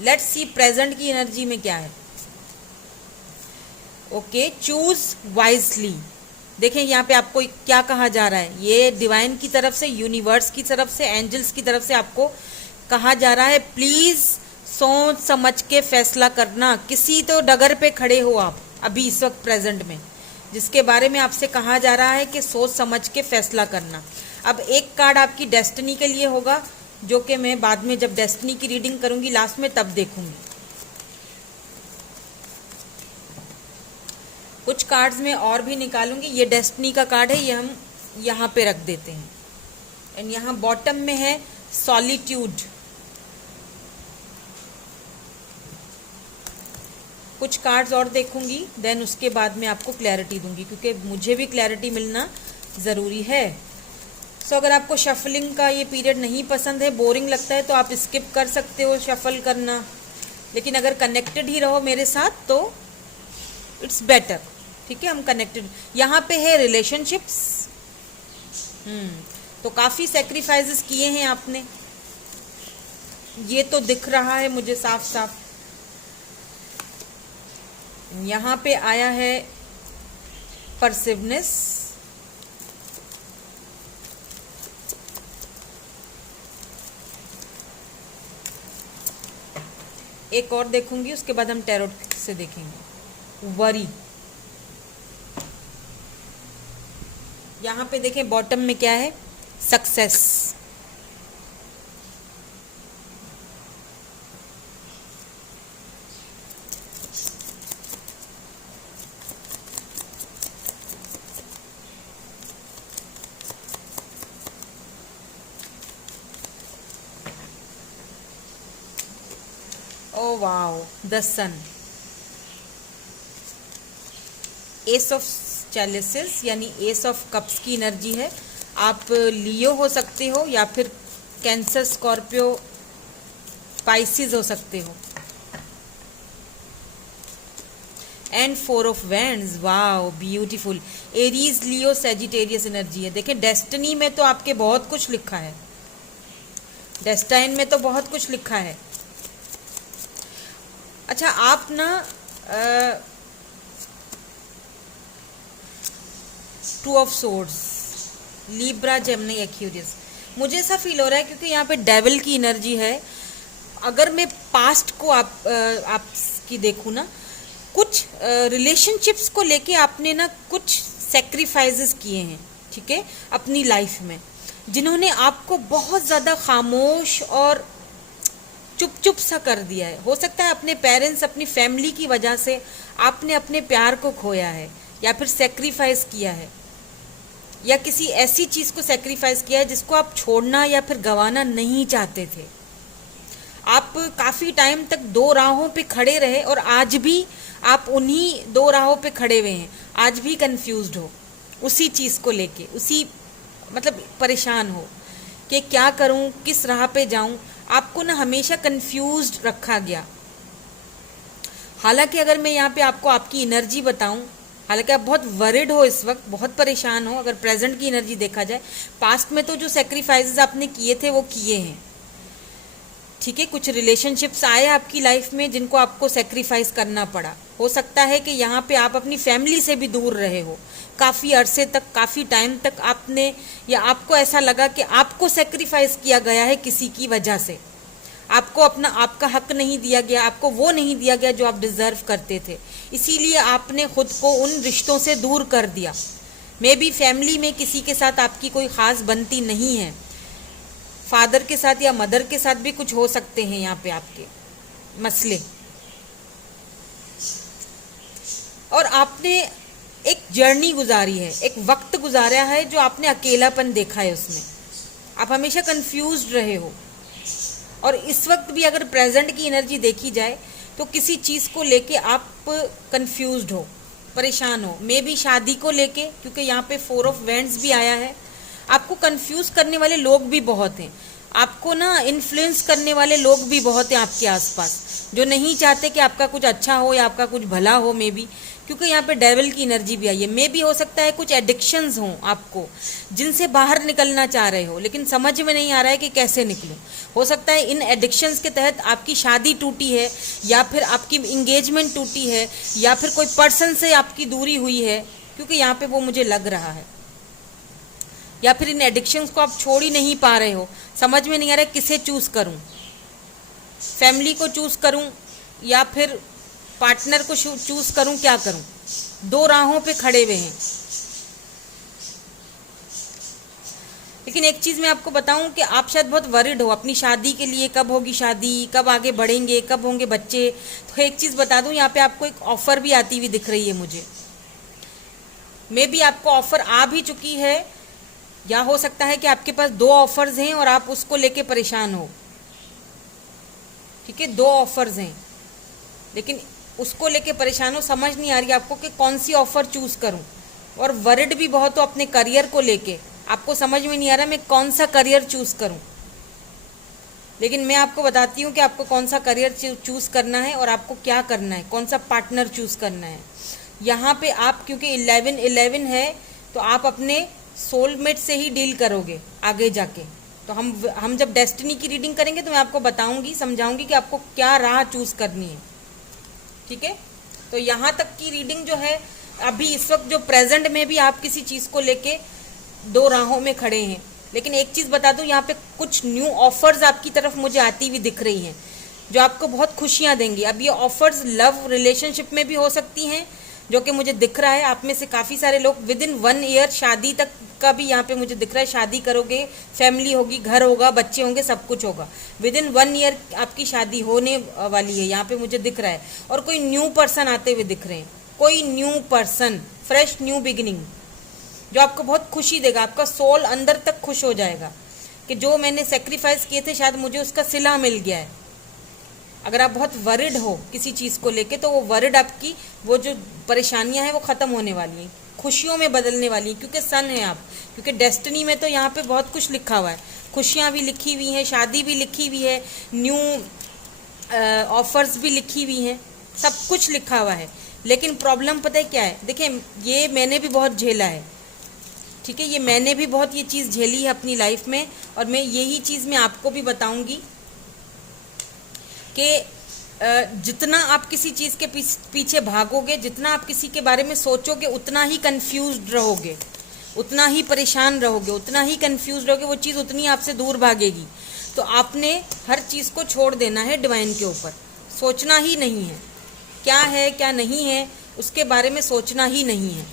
लेट्स सी प्रेजेंट की एनर्जी में क्या है। Okay, choose wisely. देखें यहाँ पे आपको क्या कहा जा रहा है, ये डिवाइन की तरफ से, यूनिवर्स की तरफ से, एंजल्स की तरफ से आपको कहा जा रहा है, प्लीज सोच समझ के फैसला करना। किसी तो डगर पे खड़े हो आप अभी इस वक्त प्रेजेंट में, जिसके बारे में आपसे कहा जा रहा है कि सोच समझ के फैसला करना। अब एक कार्ड आपकी डेस्टिनी के लिए होगा, जो कि मैं बाद में जब डेस्टिनी की रीडिंग करूंगी लास्ट में तब देखूंगी। कुछ कार्ड्स में और भी निकालूंगी। ये डेस्टिनी का कार्ड है, ये हम यहाँ पे रख देते हैं। एंड यहाँ बॉटम में है सॉलिट्यूड। कुछ कार्ड्स और देखूंगी, देन उसके बाद में आपको क्लैरिटी दूंगी, क्योंकि मुझे भी क्लैरिटी मिलना ज़रूरी है। सो अगर आपको शफलिंग का ये पीरियड नहीं पसंद है, बोरिंग लगता है, तो आप स्किप कर सकते हो शफल करना। लेकिन अगर कनेक्टेड ही रहो मेरे साथ तो इट्स बेटर। ठीक है, हम कनेक्टेड। यहाँ पे है रिलेशनशिप्स। तो काफ़ी सेक्रीफाइसेस किए हैं आपने, ये तो दिख रहा है मुझे साफ साफ। यहाँ पे आया है परसिवनेस। एक और देखूंगी, उसके बाद हम टैरोट से देखेंगे। वरी। यहाँ पे देखें बॉटम में क्या है, success. Oh wow, the sun. Ace of chalices यानी एस ऑफ कप्स की एनर्जी है। आप लियो हो सकते हो या फिर कैंसर, स्कॉर्पियो, पाइसिस हो सकते हो। And 4 of wands, wow beautiful. Aries, Leo, Sagittarius energy है। देखें डेस्टिनी में तो आपके बहुत कुछ लिखा है, डेस्टाइन में तो बहुत कुछ लिखा है। अच्छा, आप ना two of swords, Libra, Gemini, Aquarius, मुझे ऐसा फील हो रहा है क्योंकि यहाँ पे डेविल की एनर्जी है। अगर मैं पास्ट को आपकी देखूँ ना, कुछ रिलेशनशिप्स को लेके आपने ना कुछ सेक्रीफाइसेस किए हैं, ठीक है, अपनी लाइफ में, जिन्होंने आपको बहुत ज़्यादा खामोश और चुप चुप सा कर दिया है। हो सकता है अपने पेरेंट्स, अपनी फैमिली की वजह से आपने अपने प्यार को खोया है, या फिर सेक्रीफाइस किया है, या किसी ऐसी चीज़ को सेक्रीफाइस किया है जिसको आप छोड़ना या फिर गंवाना नहीं चाहते थे। आप काफ़ी टाइम तक दो राहों पे खड़े रहे और आज भी आप उन्हीं दो राहों पे खड़े हुए हैं। आज भी कंफ्यूज्ड हो उसी चीज़ को लेके, उसी मतलब परेशान हो कि क्या करूं, किस राह पे जाऊं। आपको ना हमेशा कंफ्यूज्ड रखा गया। हालांकि अगर मैं यहाँ पे आपको आपकी एनर्जी बताऊं, हालांकि आप बहुत वरिड हो इस वक्त, बहुत परेशान हो, अगर प्रेजेंट की एनर्जी देखा जाए, पास्ट में तो जो सेक्रीफाइसेस आपने किए थे वो किए हैं, ठीक है। कुछ रिलेशनशिप्स आए आपकी लाइफ में जिनको आपको सेक्रीफाइस करना पड़ा। हो सकता है कि यहाँ पे आप अपनी फैमिली से भी दूर रहे हो काफ़ी अरसे तक, काफ़ी टाइम तक आपने, या आपको ऐसा लगा कि आपको सेक्रीफाइस किया गया है किसी की वजह से, आपको आपका हक नहीं दिया गया, आपको वो नहीं दिया गया जो आप डिज़र्व करते थे, इसीलिए आपने खुद को उन रिश्तों से दूर कर दिया। मे बी फैमिली में किसी के साथ आपकी कोई ख़ास बनती नहीं है, फादर के साथ या मदर के साथ भी कुछ हो सकते हैं यहाँ पे आपके मसले। और आपने एक जर्नी गुजारी है, एक वक्त गुजारा है जो आपने अकेलापन देखा है, उसमें आप हमेशा कंफ्यूज्ड रहे हो। और इस वक्त भी अगर प्रेजेंट की एनर्जी देखी जाए तो किसी चीज़ को लेके आप कंफ्यूज्ड हो, परेशान हो। मे बी शादी को लेके, क्योंकि यहाँ पे 4 ऑफ वैंड्स भी आया है। आपको कंफ्यूज करने वाले लोग भी बहुत हैं, आपको ना इन्फ्लुएंस करने वाले लोग भी बहुत हैं आपके आसपास, जो नहीं चाहते कि आपका कुछ अच्छा हो या आपका कुछ भला हो। मे बी क्योंकि यहाँ पे डेविल की एनर्जी भी आई है। मे भी हो सकता है कुछ एडिक्शंस हों आपको जिनसे बाहर निकलना चाह रहे हो, लेकिन समझ में नहीं आ रहा है कि कैसे निकलूं। हो सकता है इन एडिक्शंस के तहत आपकी शादी टूटी है, या फिर आपकी इंगेजमेंट टूटी है, या फिर कोई पर्सन से आपकी दूरी हुई है, क्योंकि यहाँ पे वो मुझे लग रहा है। या फिर इन एडिक्शंस को आप छोड़ ही नहीं पा रहे हो, समझ में नहीं आ रहा है किसे चूज करूं, फैमिली को चूज करूं या फिर पार्टनर को चूज करूं, क्या करूं। दो राहों पे खड़े हुए हैं। लेकिन एक चीज मैं आपको बताऊं कि आप शायद बहुत वरिड हो अपनी शादी के लिए, कब होगी शादी, कब आगे बढ़ेंगे, कब होंगे बच्चे। तो एक चीज बता दूं, यहाँ पे आपको एक ऑफर भी आती हुई दिख रही है मुझे। मे बी आपको ऑफर आ भी चुकी है, या हो सकता है कि आपके पास दो ऑफर्स हैं और आप उसको लेके परेशान हो। ठीक है, दो ऑफर्स हैं, लेकिन उसको लेके परेशान हो, समझ नहीं आ रही आपको कि कौन सी ऑफर चूज करूं। और वरिड भी बहुत हो अपने करियर को लेके, आपको समझ में नहीं आ रहा मैं कौन सा करियर चूज करूं। लेकिन मैं आपको बताती हूँ कि आपको कौन सा करियर चूज करना है और आपको क्या करना है, कौन सा पार्टनर चूज करना है। यहाँ पे आप क्योंकि 11-11 है, तो आप अपने सोलमेट से ही डील करोगे आगे जाके। तो हम जब डेस्टिनी की रीडिंग करेंगे तो मैं आपको बताऊंगी, समझाऊंगी कि आपको क्या राह चूज करनी है। ठीक है, तो यहाँ तक की रीडिंग जो है, अभी इस वक्त जो प्रेजेंट में भी आप किसी चीज को लेके दो राहों में खड़े हैं। लेकिन एक चीज बता दूं, यहाँ पे कुछ न्यू ऑफर्स आपकी तरफ मुझे आती हुई दिख रही हैं जो आपको बहुत खुशियां देंगी। अब ये ऑफर्स लव रिलेशनशिप में भी हो सकती हैं, जो कि मुझे दिख रहा है आप में से काफी सारे लोग विदिन 1 ईयर शादी तक का भी यहाँ पे मुझे दिख रहा है। शादी करोगे, फैमिली होगी, घर होगा, बच्चे होंगे, सब कुछ होगा। विदिन 1 ईयर आपकी शादी होने वाली है, यहाँ पे मुझे दिख रहा है। और कोई न्यू पर्सन आते हुए दिख रहे हैं, कोई new person, fresh new beginning, जो आपको बहुत खुशी देगा। आपका सोल अंदर तक खुश हो जाएगा कि जो मैंने सेक्रीफाइस किए थे शायद मुझे उसका सिला मिल गया है। अगर आप बहुत वरिड हो किसी चीज को लेके, तो वो वरिड आपकी वो जो परेशानियां हैं वो खत्म होने वाली हैं, खुशियों में बदलने वाली हैं, क्योंकि सन है आप। क्योंकि डेस्टिनी में तो यहाँ पे बहुत कुछ लिखा हुआ है, खुशियां भी लिखी हुई हैं, शादी भी लिखी हुई है, न्यू ऑफर्स भी लिखी हुई हैं, सब कुछ लिखा हुआ है। लेकिन प्रॉब्लम पता है क्या है, देखिए ये मैंने भी बहुत झेला है। ठीक है, ये मैंने भी बहुत ये चीज़ झेली है अपनी लाइफ में, और मैं यही चीज़ मैं आपको भी बताऊंगी कि जितना आप किसी चीज़ के पीछे भागोगे, जितना आप किसी के बारे में सोचोगे, उतना ही कंफ्यूज्ड रहोगे, उतना ही परेशान रहोगे, उतना ही कंफ्यूज रहोगे, वो चीज़ उतनी आपसे दूर भागेगी। तो आपने हर चीज़ को छोड़ देना है डिवाइन के ऊपर, सोचना ही नहीं है क्या है क्या नहीं है, उसके बारे में सोचना ही नहीं है,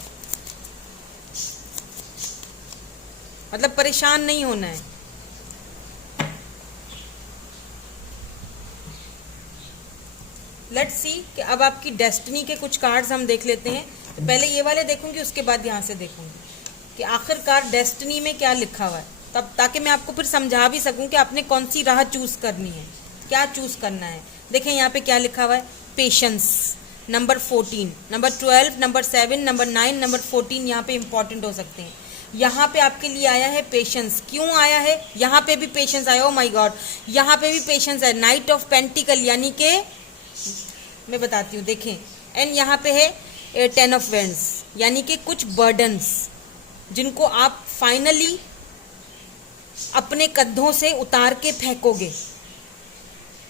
मतलब परेशान नहीं होना है। लेट्स सी कि अब आपकी डेस्टिनी के कुछ कार्ड्स हम देख लेते हैं। तो पहले ये वाले देखूंगी, उसके बाद यहाँ से देखूंगी कि आखिरकार डेस्टिनी में क्या लिखा हुआ है, तब ताकि मैं आपको फिर समझा भी सकूं कि आपने कौन सी राह चूज करनी है, क्या चूज करना है। देखें यहाँ पे क्या लिखा हुआ है, patience, number 14, number 12, number 7, number 9, number 14 यहाँ पे इंपॉर्टेंट हो सकते हैं। यहाँ पे आपके लिए आया है पेशेंस। क्यों आया है, यहाँ पे भी पेशेंस आया, ओ माय गॉड, यहाँ पे भी पेशेंस है। नाइट ऑफ पेंटिकल, यानी कि मैं बताती हूँ, देखें, एंड यहाँ पे है 10 ऑफ वेंड्स, यानी कि कुछ बर्डन्स जिनको आप फाइनली अपने कंधों से उतार के फेंकोगे।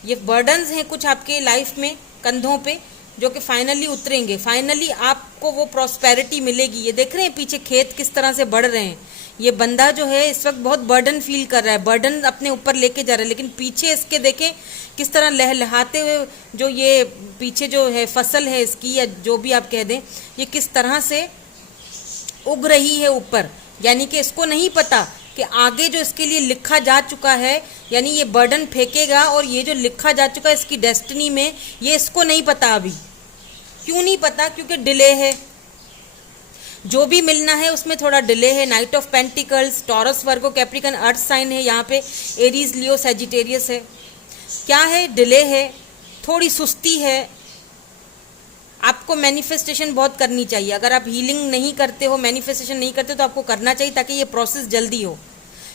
ये बर्डन्स हैं कुछ आपके लाइफ में कंधों पे, जो कि फाइनली उतरेंगे, फाइनली आपको वो प्रॉस्पेरिटी मिलेगी। ये देख रहे हैं पीछे खेत किस तरह से बढ़ रहे हैं। ये बंदा जो है इस वक्त बहुत बर्डन फील कर रहा है, बर्डन अपने ऊपर लेके जा रहा है, लेकिन पीछे इसके देखें किस तरह लहलहाते हुए जो ये पीछे जो है फसल है इसकी, या जो भी आप कह दें, ये किस तरह से उग रही है ऊपर। यानी कि इसको नहीं पता कि आगे जो इसके लिए लिखा जा चुका है, यानी ये बर्डन फेंकेगा और ये जो लिखा जा चुका है इसकी डेस्टिनी में, ये इसको नहीं पता अभी। क्यों नहीं पता, क्योंकि डिले है, जो भी मिलना है उसमें थोड़ा डिले है। Knight of pentacles, Taurus, Virgo, Capricorn, earth sign है, यहाँ पे एरीज, लियो, सैजिटेरियस है। क्या है, डिले है, थोड़ी सुस्ती है। आपको मैनिफेस्टेशन बहुत करनी चाहिए। अगर आप हीलिंग नहीं करते हो, मैनिफेस्टेशन नहीं करते, तो आपको करना चाहिए ताकि ये प्रोसेस जल्दी हो।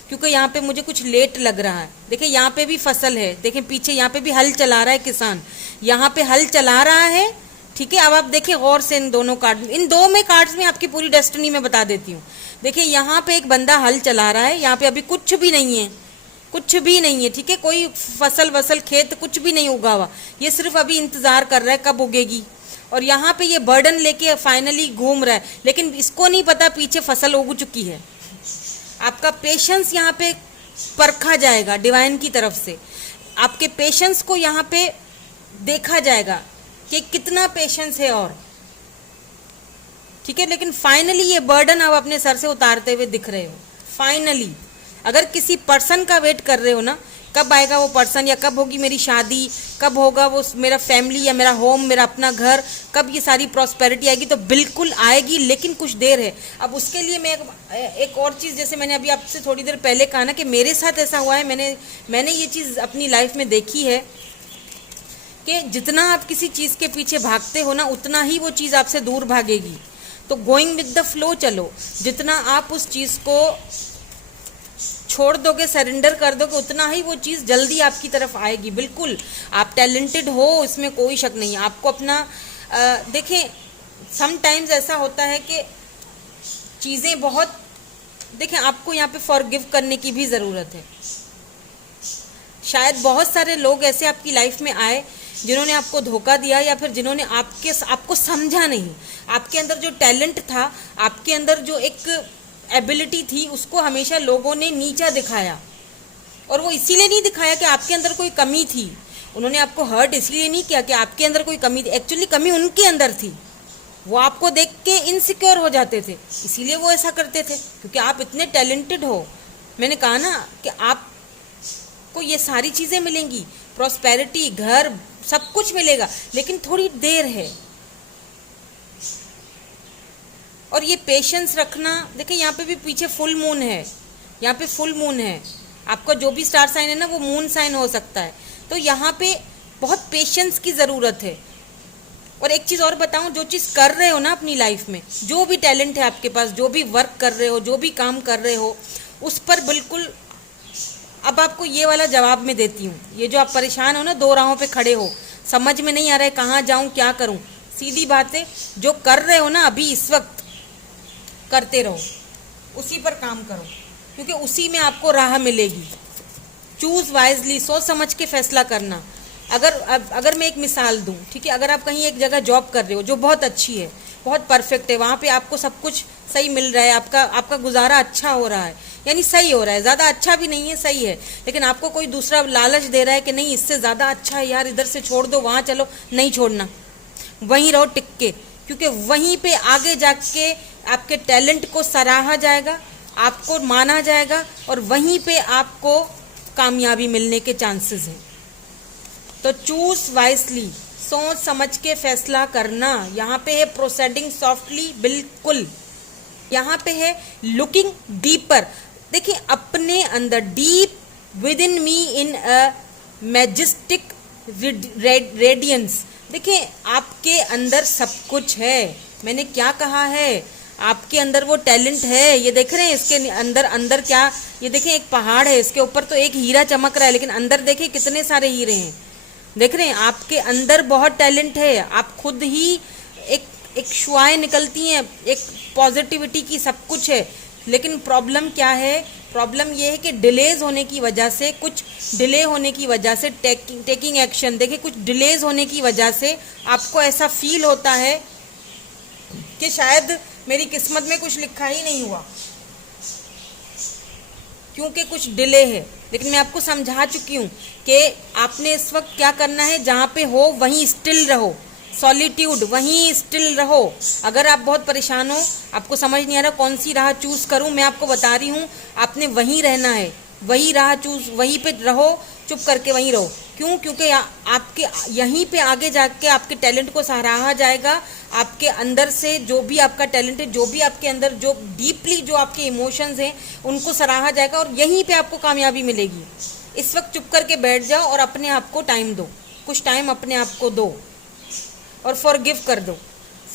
क्योंकि यहाँ पे मुझे कुछ लेट लग रहा है। देखिए यहाँ पे भी फसल है, देखें पीछे यहाँ पे भी हल चला रहा है किसान, यहाँ पे हल चला रहा है, ठीक है, अब आप देखिए गौर से इन दोनों कार्ड, इन दो में कार्ड्स में आपकी पूरी डेस्टिनी मैं बता देती हूँ। देखिए यहाँ पे एक बंदा हल चला रहा है, यहाँ पे अभी कुछ भी नहीं है, कुछ भी नहीं है, ठीक है, कोई फसल वसल खेत कुछ भी नहीं उगा हुआ, ये सिर्फ अभी इंतजार कर रहा है कब उगेगी। और यहाँ पे ये बर्डन लेके फाइनली घूम रहा है, लेकिन इसको नहीं पता पीछे फसल उग चुकी है। आपका पेशेंस यहाँ पे परखा जाएगा डिवाइन की तरफ से, आपके पेशेंस को यहाँ पे देखा जाएगा कि कितना पेशेंस है और, ठीक है। लेकिन फाइनली ये बर्डन आप अपने सर से उतारते हुए दिख रहे हो फाइनली। अगर किसी पर्सन का वेट कर रहे हो ना, कब आएगा वो पर्सन, या कब होगी मेरी शादी, कब होगा वो मेरा फैमिली या मेरा होम, मेरा अपना घर, कब ये सारी प्रॉस्पेरिटी आएगी, तो बिल्कुल आएगी, लेकिन कुछ देर है। अब उसके लिए मैं एक और चीज़, जैसे मैंने अभी आपसे थोड़ी देर पहले कहा ना कि मेरे साथ ऐसा हुआ है, मैंने ये चीज़ अपनी लाइफ में देखी है कि जितना आप किसी चीज़ के पीछे भागते हो ना, उतना ही वो चीज़ आपसे दूर भागेगी। तो गोइंग विद द फ्लो चलो, जितना आप उस चीज़ को छोड़ दोगे, सरेंडर कर दोगे, उतना ही वो चीज़ जल्दी आपकी तरफ आएगी। बिल्कुल आप टैलेंटेड हो, इसमें कोई शक नहीं है। आपको अपना देखें, समटाइम्स ऐसा होता है कि चीज़ें बहुत, देखें आपको यहाँ पे फॉरगिव करने की भी ज़रूरत है। शायद बहुत सारे लोग ऐसे आपकी लाइफ में आए जिन्होंने आपको धोखा दिया, या फिर जिन्होंने आपको समझा नहीं। आपके अंदर जो टैलेंट था, आपके अंदर जो एक एबिलिटी थी, उसको हमेशा लोगों ने नीचा दिखाया। और वो इसीलिए नहीं दिखाया कि आपके अंदर कोई कमी थी, उन्होंने आपको हर्ट इसलिए नहीं किया कि आपके अंदर कोई कमी थी, एक्चुअली कमी उनके अंदर थी। वो आपको देख के इनसिक्योर हो जाते थे, इसीलिए वो ऐसा करते थे, क्योंकि आप इतने टैलेंटेड हो। मैंने कहा ना कि आपको ये सारी चीज़ें मिलेंगी, प्रॉस्पेरिटी, घर, सब कुछ मिलेगा, लेकिन थोड़ी देर है। और ये पेशेंस रखना, देखिए यहाँ पे भी पीछे फुल मून है, यहाँ पे फुल मून है। आपका जो भी स्टार साइन है ना, वो मून साइन हो सकता है। तो यहाँ पे बहुत पेशेंस की ज़रूरत है। और एक चीज़ और बताऊँ, जो चीज़ कर रहे हो ना अपनी लाइफ में, जो भी टैलेंट है आपके पास, जो भी वर्क कर रहे हो, जो भी काम कर रहे हो, उस पर बिल्कुल, अब आपको ये वाला जवाब मैं देती हूँ। ये जो आप परेशान हो ना, दो राहों पे खड़े हो, समझ में नहीं आ रहा है कहाँ जाऊँ, क्या करूँ, सीधी बात है, जो कर रहे हो ना अभी इस वक्त, करते रहो, उसी पर काम करो, क्योंकि उसी में आपको राह मिलेगी। चूज़ वाइजली, सोच समझ के फैसला करना। अगर मैं एक मिसाल दूं, ठीक है, अगर आप कहीं एक जगह जॉब कर रहे हो जो बहुत अच्छी है, बहुत परफेक्ट है, वहाँ पे आपको सब कुछ सही मिल रहा है, आपका गुजारा अच्छा हो रहा है, यानी सही हो रहा है, ज़्यादा अच्छा भी नहीं है, सही है, लेकिन आपको कोई दूसरा लालच दे रहा है कि नहीं इससे ज़्यादा अच्छा है यार, इधर से छोड़ दो, वहाँ चलो, नहीं छोड़ना, वहीं रहो टिक के, क्योंकि वहीं पे आगे जाके आपके टैलेंट को सराहा जाएगा, आपको माना जाएगा, और वहीं पे आपको कामयाबी मिलने के चांसेस हैं। तो चूज वाइसली, सोच समझ के फैसला करना। यहाँ पे है प्रोसीडिंग सॉफ्टली, बिल्कुल। यहाँ पे है लुकिंग डीपर, देखिए अपने अंदर, deep within me in a majestic radiance. देखिए आपके अंदर सब कुछ है, मैंने क्या कहा है, आपके अंदर वो टैलेंट है। ये देख रहे हैं इसके अंदर क्या, ये देखें एक पहाड़ है, इसके ऊपर तो एक हीरा चमक रहा है, लेकिन अंदर देखिए कितने सारे हीरे हैं। देख रहे हैं आपके अंदर बहुत टैलेंट है, आप खुद ही एक शुआएं निकलती हैं, एक पॉजिटिविटी की, सब कुछ है। लेकिन प्रॉब्लम क्या है, प्रॉब्लम ये है कि डिलेज होने की वजह से, कुछ डिले होने की वजह से, टेकिंग एक्शन, देखिए कुछ डिलेज होने की वजह से आपको ऐसा फील होता है कि शायद मेरी किस्मत में कुछ लिखा ही नहीं हुआ, क्योंकि कुछ डिले है। लेकिन मैं आपको समझा चुकी हूँ कि आपने इस वक्त क्या करना है, जहाँ पे हो वहीं स्टिल रहो, सॉलिट्यूड, वहीं स्टिल रहो। अगर आप बहुत परेशान हो, आपको समझ नहीं आ रहा कौन सी राह चूज़ करूँ, मैं आपको बता रही हूँ, आपने वहीं रहना है, वही राह चूज़, वहीं पे रहो, चुप करके वहीं रहो। क्यों? क्योंकि आपके यहीं पे आगे जाके आपके टैलेंट को सराहा जाएगा। आपके अंदर से जो भी आपका टैलेंट है, जो भी आपके अंदर, जो डीपली जो आपके इमोशंस हैं, उनको सराहा जाएगा और यहीं पे आपको कामयाबी मिलेगी। इस वक्त चुप करके बैठ जाओ और अपने आप को टाइम दो, कुछ टाइम अपने आप को दो और फॉरगिव कर दो,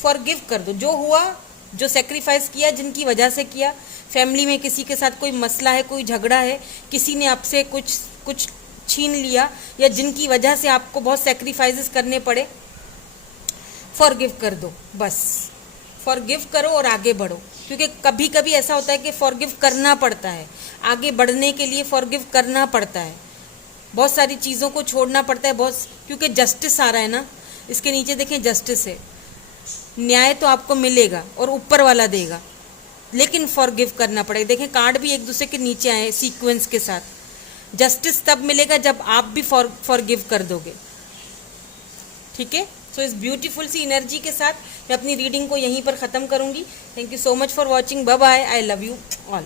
फॉरगिव कर दो। जो हुआ, जो सेक्रीफाइस किया, जिनकी वजह से किया, फैमिली में किसी के साथ कोई मसला है, कोई झगड़ा है, किसी ने आपसे कुछ छीन लिया, या जिनकी वजह से आपको बहुत सेक्रीफाइसेस करने पड़े, फॉरगिव कर दो, बस फॉरगिव करो और आगे बढ़ो। क्योंकि कभी कभी ऐसा होता है कि फॉरगिव करना पड़ता है, आगे बढ़ने के लिए फॉरगिव करना पड़ता है, बहुत सारी चीज़ों को छोड़ना पड़ता है, क्योंकि जस्टिस आ रहा है ना, इसके नीचे देखें जस्टिस है, न्याय तो आपको मिलेगा और ऊपर वाला देगा, लेकिन फॉरगिव करना पड़ेगा। देखें कार्ड भी एक दूसरे के नीचे आए सीक्वेंस के साथ, जस्टिस तब मिलेगा जब आप भी फॉरगिव कर दोगे, ठीक है। सो इस ब्यूटीफुल सी एनर्जी के साथ मैं अपनी रीडिंग को यहीं पर ख़त्म करूँगी। Thank you so much for watching, bye bye, I love you all.